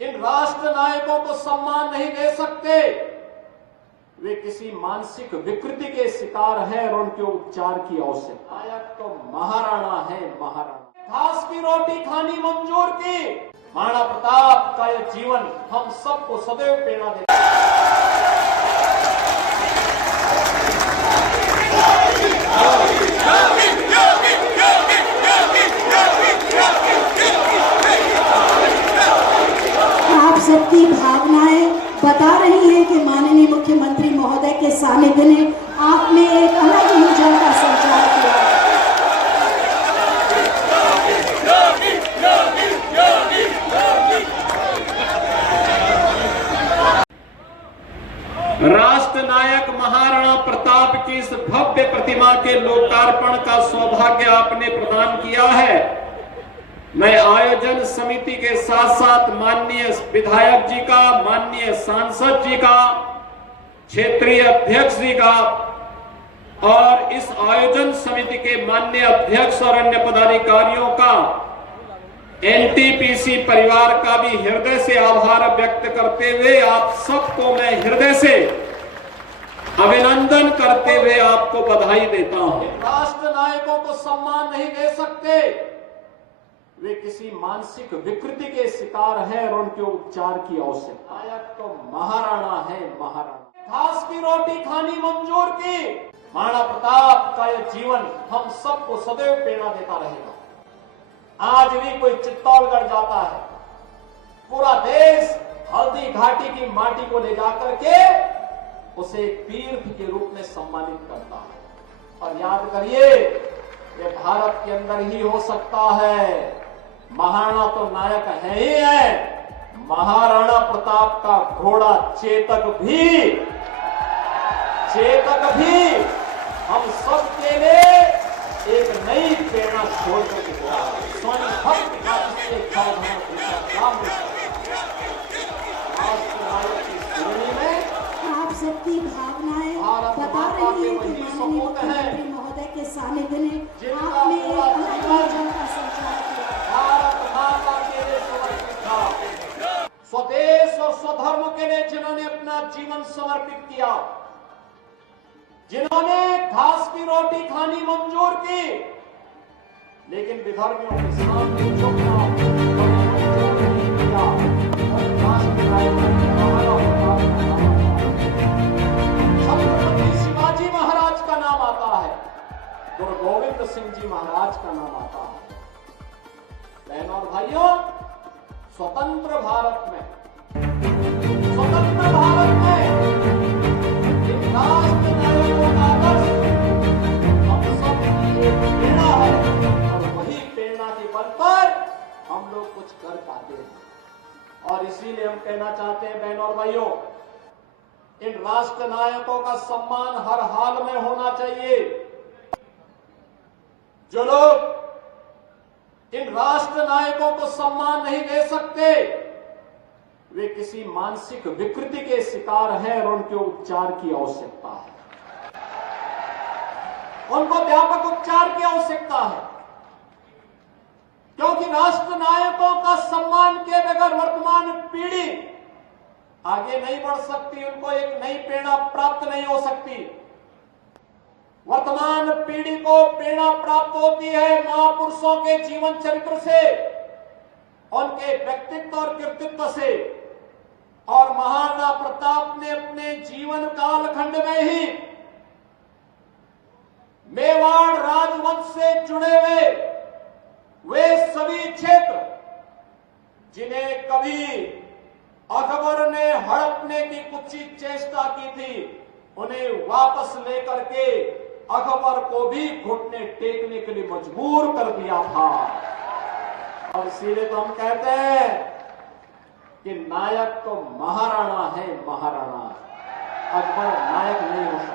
इन राष्ट्र नायकों को सम्मान नहीं दे सकते, वे किसी मानसिक विकृति के शिकार हैं और उनके उपचार की आवश्यकता। नायक तो महाराणा है, महाराणा। घास की रोटी खानी मंजूर की। महाराणा प्रताप का यह जीवन हम सबको सदैव प्रेरणा देता है। आप सबकी भावनाएं बता रही हैं कि माननीय मुख्यमंत्री महोदय के सानिध्य ने आप में एक अलग ऊर्जा का संचार किया। राष्ट्र नायक महाराणा प्रताप की इस भव्य प्रतिमा के लोकार्पण का सौभाग्य आपने प्रदान किया है। मैं आयोजन समिति के साथ साथ माननीय विधायक जी का, माननीय सांसद जी का, क्षेत्रीय अध्यक्ष जी का और इस आयोजन समिति के माननीय अध्यक्ष और अन्य पदाधिकारियों का, एनटीपीसी परिवार का भी हृदय से आभार व्यक्त करते हुए आप सबको मैं हृदय से अभिनंदन करते हुए आपको बधाई देता हूं। राष्ट्र नायकों को सम्मान नहीं दे सकते, वे किसी मानसिक विकृति के शिकार हैं और उनके उपचार की आवश्यकता। नायक तो महाराणा है, महाराणा। घास की रोटी खानी मंजूर की। महाराणा प्रताप का यह जीवन हम सबको सदैव प्रेरणा देता रहेगा। आज भी कोई चित्तौड़गढ़ जाता है, पूरा देश हल्दी घाटी की माटी को ले जाकर के उसे एक तीर्थ के रूप में सम्मानित करता है। और याद करिए, ये भारत के अंदर ही हो सकता है। महाराणा तो नायक है ही है, महाराणा प्रताप का घोड़ा चेतक भी हम सब के लिए एक नई प्रेरणा छोड़ करके सोनी भक्त का आप सबकी भावनाएं बता रही हैं कि माननीय मुख्यमंत्री महोदय के सानिध्य ने आप में एक अलग ऊर्जा का संचार किया। भारत माता के लिए समर्पित था। स्वदेश और स्वधर्म के लिए जिन्होंने अपना जीवन समर्पित किया, जिन्होंने घास की रोटी खानी मंजूर की, लेकिन विधर्मियों के सामने झुकना मंजूर नहीं किया। और राष्ट्र नायकों के छत्रपति शिवाजी महाराज का नाम आता है, गुरु गोविंद सिंह जी महाराज का नाम आता है। बहनों और भाइयों, स्वतंत्र भारत में राष्ट्र नायकों का आदर्श हम सब की एक प्रेरणा है और वही प्रेरणा के बल पर हम लोग कुछ कर पाते हैं। और इसीलिए हम कहना चाहते हैं, बहनों और भाइयों, इन राष्ट्र नायकों का सम्मान हर हाल में होना चाहिए। जो लोग इन राष्ट्र नायकों को सम्मान नहीं दे सकते, वे किसी मानसिक विकृति के शिकार हैं और उनके उपचार की आवश्यकता है। उनको व्यापक उपचार की आवश्यकता है, क्योंकि राष्ट्र नायकों का सम्मान के बगैर वर्तमान पीढ़ी आगे नहीं बढ़ सकती, उनको एक नई प्रेरणा प्राप्त नहीं हो सकती। वर्तमान पीढ़ी को प्रेरणा प्राप्त होती है महापुरुषों के जीवन चरित्र से, उनके व्यक्तित्व और कृतित्व से। और महाराणा प्रताप ने अपने जीवन कालखंड में ही मेवाड़ राजवंश से जुड़े हुए वे सभी क्षेत्र जिन्हें कभी अकबर ने हड़पने की कुत्सित चेष्टा की थी, उन्हें वापस लेकर के अकबर को भी घुटने टेकने के लिए मजबूर कर दिया था। और इसीलिए तो हम कहते हैं कि नायक तो महाराणा है, महाराणा। अकबर नायक नहीं हो सकता।